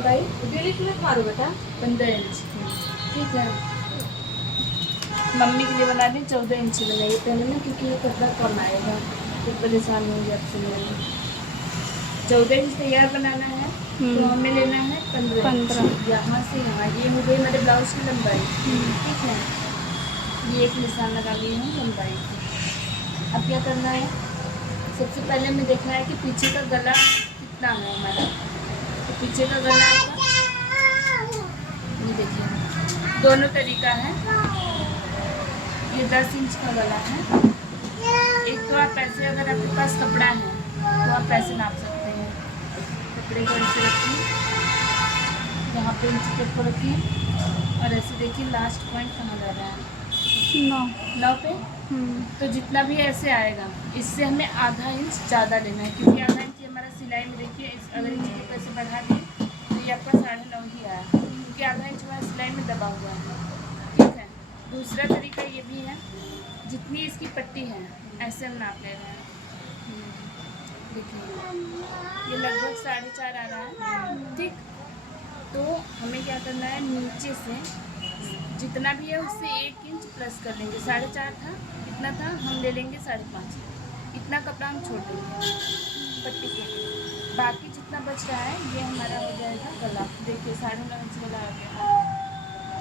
लंबाई मारो बेटा 15 इंच। ठीक है, मम्मी के लिए बना दी 14 इंच बनाइए पहले ना, क्योंकि ये कपड़ा कम आएगा तो परेशान होंगे आपसे लेने। 14 इंच तैयार बनाना है तो हमें लेना है 15 इंच। यहाँ से यहाँ ये हो गई मेरे ब्लाउज की लंबाई। ठीक है, ये एक निशान लगा ली हूँ लंबाई की। अब क्या करना है, सबसे पहले हमें देखना है कि पीछे का गला कितना है हमारा। तो पीछे का गला आपका ये देखिए दोनों तरीका है। ये 10 इंच का गला है। एक तो आप ऐसे, अगर आपके पास कपड़ा है तो आप ऐसे नाप सकते हैं। कपड़े को ऐसे रखिए, यहाँ पे इंच टेप को रखिए और ऐसे देखिए लास्ट पॉइंट कहाँ जा रहा है, 9 पे। तो जितना भी ऐसे आएगा इससे हमें आधा इंच ज़्यादा लेना है, क्योंकि आधा इंच हमारा सिलाई में देखिए अगर इंच टेप ऐसे बढ़ा दिए तो ये आपका 9.5 ही आया, क्योंकि आधा इंच हमारा सिलाई में दबा हुआ है। ठीक है, दूसरा तरीका ये भी है, जितनी इसकी पट्टी है ऐसे हम नाप ले रहे हैं। देखिए ये लगभग 4.5 आ रहा है। ठीक, तो हमें क्या करना है, नीचे से जितना भी है उससे 1 इंच प्लस कर लेंगे। 4.5 था, इतना था, हम ले लेंगे 5.5। इतना कपड़ा हम छोड़ देंगे पट्टी के लिए। बाकी जितना बच रहा है ये हमारा हो जाएगा गला। देखिए 9.5 इंच गला आ गया।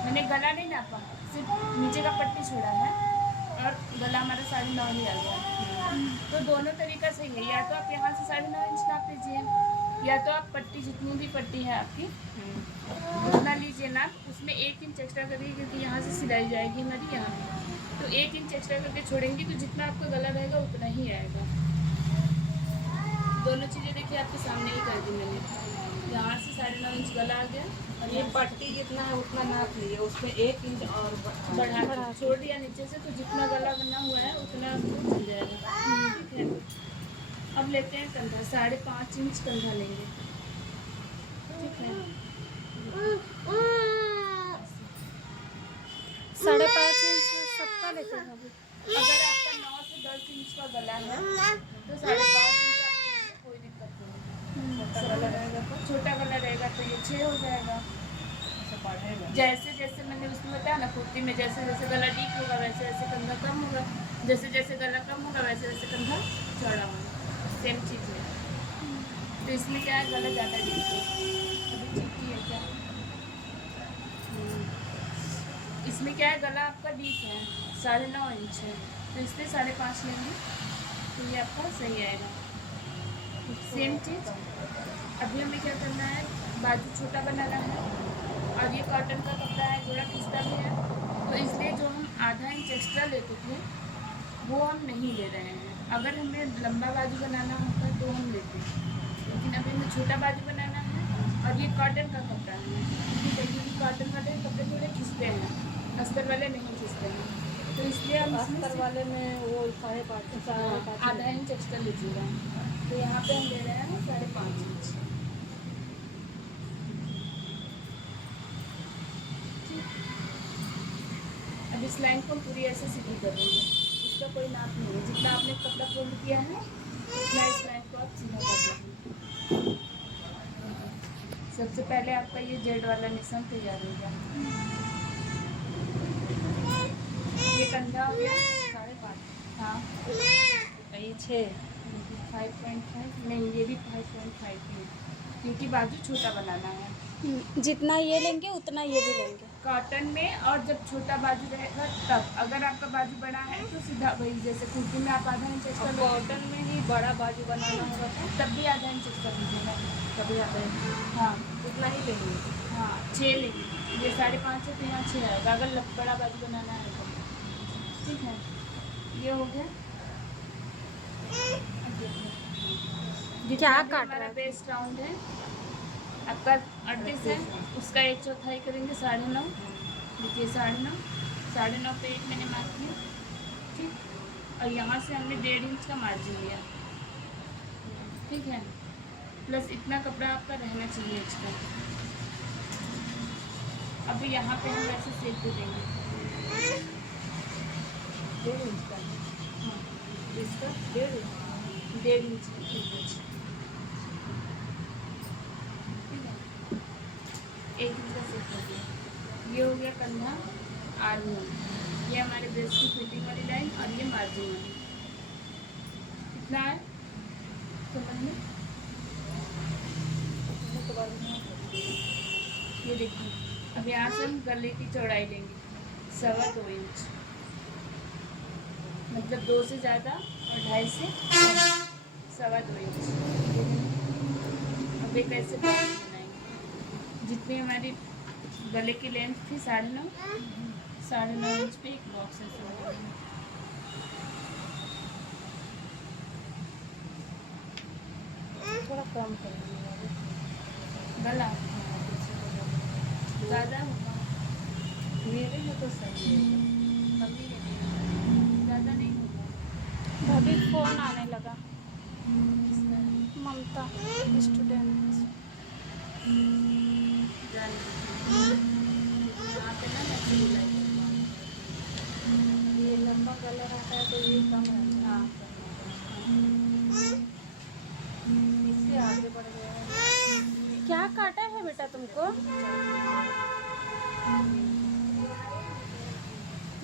मैंने गला नहीं नापा, सिर्फ नीचे का पट्टी छोड़ा है और गला हमारा 9.5 ही आ गया। तो दोनों तरीका सही है, या तो आप यहाँ से 9.5 इंच नाप लीजिए, या तो आप पट्टी जितनी भी पट्टी है आपकी उतना लीजिए नाप, उसमें 1 इंच एक्स्ट्रा करिए, क्योंकि यहाँ से सिलाई जाएगी हमारी यहाँ पे। तो 1 इंच एक्स्ट्रा करके छोड़ेंगे तो जितना आपका गला रहेगा उतना ही आएगा। दोनों चीज़ें देखिए आपके सामने ही कर दी मैंने। यहाँ से 9.5 इंच गला आ गया और ये पट्टी जितना है उतना नाप लिए, उसमें 1 इंच और बढ़ा छोड़ दिया नीचे से, तो जितना गला बना हुआ है उतना आपको मिल जाएगा। ठीक है, अब लेते हैं कंधा। 5.5 इंच कंधा लेंगे। ठीक है, 5.5 इंच सबका लेते हैं अभी। अगर आपका 9 से 10 इंच का गला है तो 5.5 इंच आप लीजिए, कोई दिक्कत नहीं। छोटा गला रहेगा तो छोटा गला रहेगा तो ये 6 हो जाएगा। जैसे जैसे मैंने उसमें बताया ना, कुर्ती में जैसे जैसे गला डीप होगा वैसे वैसे कंधा कम होगा, जैसे जैसे गला कम होगा वैसे वैसे कंधा चौड़ा होगा। सेम चीज़ है। तो इसमें क्या है, गला ज़्यादा डीप है। अभी ठीक ही है क्या? इसमें क्या है, गला आपका डीप है, 9.5 इंच है, तो इसलिए 5.5 लेंगे तो ये आपका सही आएगा। सेम चीज़ अभी हमें क्या करना है, बाजू छोटा बनाना है और ये कॉटन का कपड़ा है, थोड़ा खिंचता भी है, तो इसलिए जो हम आधा इंच एक्स्ट्रा लेते थे वो हम नहीं ले रहे हैं। अगर हमें लंबा बाजू बनाना होता तो हम लेते, लेकिन अभी हमें छोटा बाजू बनाना है और ये कॉटन का कपड़ा है। ठीक है, क्योंकि कॉटन वाले कपड़े थोड़े खिंचते हैं, अस्तर वाले नहीं खिंचते हैं, तो इसलिए हम अस्तर वाले में वो 5.5 आधा इंच एक्स्ट्रा लीजिएगा। तो यहाँ पे हम ले रहे हैं 5.5 इंच। अब इस लाइन को पूरी ऐसे सीधी कर देंगे, इसका कोई नाप नहीं है, जितना आपने कपड़ा फोल्ड किया है उतना इस लाइन को आप सीधा कर देंगे। सबसे पहले आपका ये जेड वाला निशान तैयार हो गया। ये कंधा हो गया 5.5। हाँ ये 6 5.5 नहीं, ये भी 5.5 है, क्योंकि बाजू छोटा बनाना है। जितना ये लेंगे उतना ये भी लेंगे कॉटन में। और जब छोटा बाजू रहेगा तब, अगर आपका बाजू बड़ा है तो सीधा वही, जैसे कुर्ती में आप आधा इंच एक्स्ट्रा कॉटन में ही बड़ा बाजू बनाना होगा तो तब भी आधा इंच एक्स्ट्रा लीजिएगा। कभी आता है। हाँ उतना ही लेंगे। हाँ 6 लेंगे, ये 5.5 है तो यहाँ 6 आएगा, अगर बड़ा बाजू बनाना है तो। ठीक है, ये हो गया। क्या जितना भी काट हमारा रहा है? बेस्ट राउंड है आपका 38 है, उसका 1/4 करेंगे 9.5। देखिए 9.5 पे 1 मैंने मार्क किया। ठीक, और यहाँ से हमने 1.5 इंच का मार्जिन लिया। ठीक है, प्लस इतना कपड़ा आपका रहना चाहिए एक्स्ट्रा। अभी यहाँ पे हम ऐसे सेक दे देंगे। 1.5 इंच का। हाँ, इसका 1.5 इंच। ठीक है, 1 इंच का सिर्फ हो गया। ये हो गया कंधा आर्म होल, ये हमारे ब्रेस्ट की फिटिंग वाली लाइन और ये मार्जिन वाली। कितना है समझ में? ये देखिए, अब यहाँ से हम गले की चौड़ाई लेंगे 2.25 इंच, मतलब 2 से ज़्यादा और 2.5 से कम, 2.25 इंच। अब एक ऐसे बॉक्स बनाएंगे, जितनी हमारी गले की लेंथ थी 9.5 इंच पे एक बॉक्स ऐसे बनाएंगे। थोड़ा कम करेंगे गला ज़्यादा होगा, मेरे में तो सही है। कमी है, ज़्यादा नहीं होगा। भाभी फोन आने लगा, किसका है? ममता स्टूडेंट। जान यहाँ पे ना मैं सिलाई करवाऊँ। ये लंबा गला रहता है तो ये कम रहता है। हाँ, इससे आगे बढ़ गया है। क्या काटा है बेटा तुमको?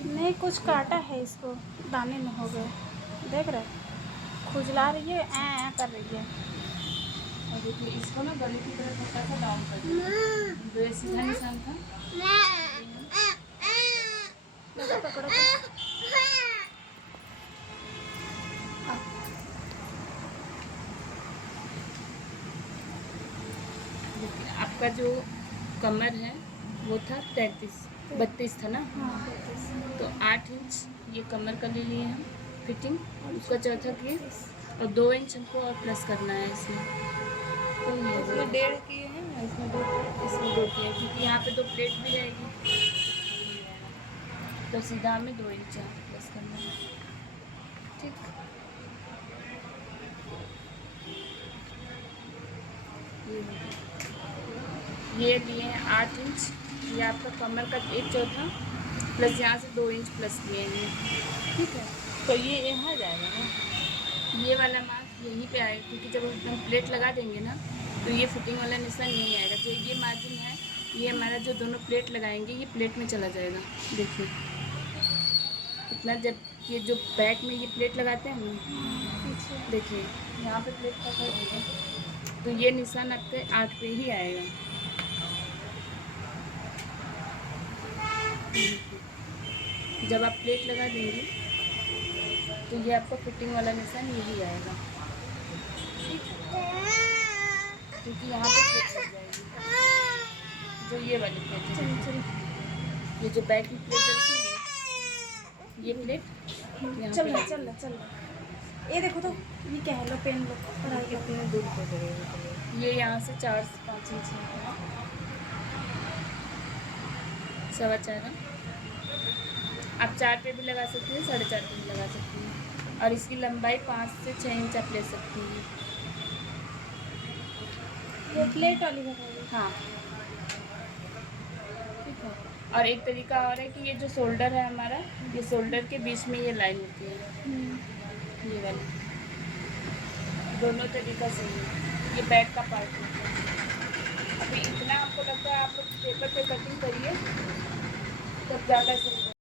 नहीं कुछ काटा है इसको, दाने में हो गए, देख रहे? खुजला रही है, ऐ कर रही है। और देखिए इसको ना गले की तरफ हल्का सा डाउन कर दिया, जो ये सीधा निशान था। बेटा पकड़ो तो। देखिए आपका जो कमर है वो था 32 था ना, हाँ तो 8 इंच ये कमर का ले लिए हम फिटिंग, उसका चौथा किए और 2 इंच हमको और प्लस करना है इसमें। तो ये हो इसमें गया। 1.5 किए हैं ना, इसमें 2 इसमें 2 किए क्योंकि यहाँ पे 2 प्लेट भी रहेगी, तो सीधा हमें 2 इंच यहाँ पे प्लस करना है। ठीक, ये हो गया। ये लिए हैं 8 इंच, ये आपका कमर का 1/4 प्लस यहाँ से 2 इंच प्लस किए हैं। ठीक है, तो ये यहाँ जाएगा ना। ये वाला मार्क यहीं पे आएगा क्योंकि जब हम प्लेट लगा देंगे ना तो ये फिटिंग वाला निशान यहीं आएगा। जो ये मार्जिन है ये हमारा जो दोनों प्लेट लगाएंगे ये प्लेट में चला जाएगा। देखिए इतना, जब ये जो बैक में ये प्लेट लगाते हैं हम, पीछे देखिए यहाँ पे प्लेट पकड़ देंगे तो ये निशान आपके 8 पे ही आएगा। जब आप प्लेट लगा देंगे तो ये आपका फिटिंग वाला निशान यही आएगा, क्योंकि यहाँ पे प्लेट लग जाएगी, जो ये वाली प्लेट है। ये जो बैक की प्लेट डलती है ये प्लेट यहाँ चल पे रहा लगेगी। चल रहा चल रहा। ये देखो तो, ये क्या है, लो पेन लो, पढ़ाई करते कितने दूर पे करेगा? ये यहाँ से 4 से 5 इंच है, 4.25 है। आप 4 पे भी लगा सकती हैं, 4.5 पे भी लगा सकती हैं, और इसकी लंबाई 5 से 6 इंच आप ले सकती हैं। ये प्लेट वाली बताइए। हाँ ठीक है। और एक तरीका और है कि ये जो शोल्डर है हमारा, ये शोल्डर के बीच में ये लाइन होती है, ये वाली। दोनों तरीका से ये बैक का पार्ट होता है। अभी इतना आपको लगता है आप लोग पेपर पे कटिंग करिए तब ज़्यादा सही